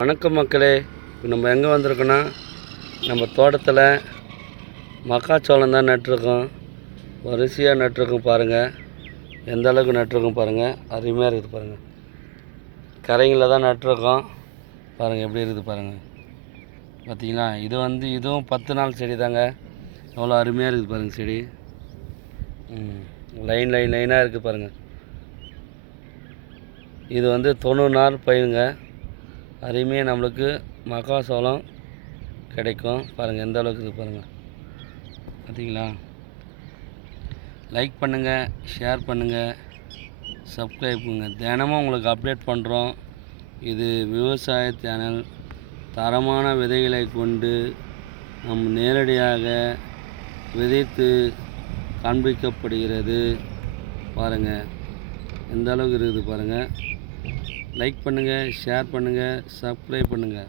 வணக்கம் மக்களே. இப்போ நம்ம எங்கே வந்திருக்கோன்னா, நம்ம தோட்டத்தில் மக்காச்சோளம் தான் நட்டுருக்கோம். வரிசையாக நட்டுருக்கோம் பாருங்கள். எந்த அளவுக்கு நட்டுருக்கோம் பாருங்கள். அருமையாக இருக்குது பாருங்கள். கரைங்களில் தான் நட்டுருக்கோம் பாருங்கள். எப்படி இருக்குது பாருங்கள். பார்த்தீங்களா, இதுவும் 10 நாள் செடி தாங்க. எவ்வளோ அருமையாக இருக்குது பாருங்கள் செடி. லைனாக இருக்குது பாருங்கள். இது 90 நாள் பயிருங்க. அருமையாக நம்மளுக்கு மக்காச்சோளம் கிடைக்கும் பாருங்கள். எந்த அளவுக்கு இருக்குது பாருங்கள். பார்த்தீங்களா, லைக் பண்ணுங்கள், ஷேர் பண்ணுங்கள், சப்ஸ்கிரைப் பண்ணுங்கள். தினமும் உங்களுக்கு அப்டேட் பண்ணுறோம். இது விவசாய சேனல். தரமான விதைகளை கொண்டு நம் நேரடியாக விதைத்து காண்பிக்கப்படுகிறது பாருங்கள். எந்த அளவுக்கு இருக்குது பாருங்கள். லைக் பண்ணுங்கள், ஷேர் பண்ணுங்கள், சப்ஸ்கிரைப் பண்ணுங்கள்.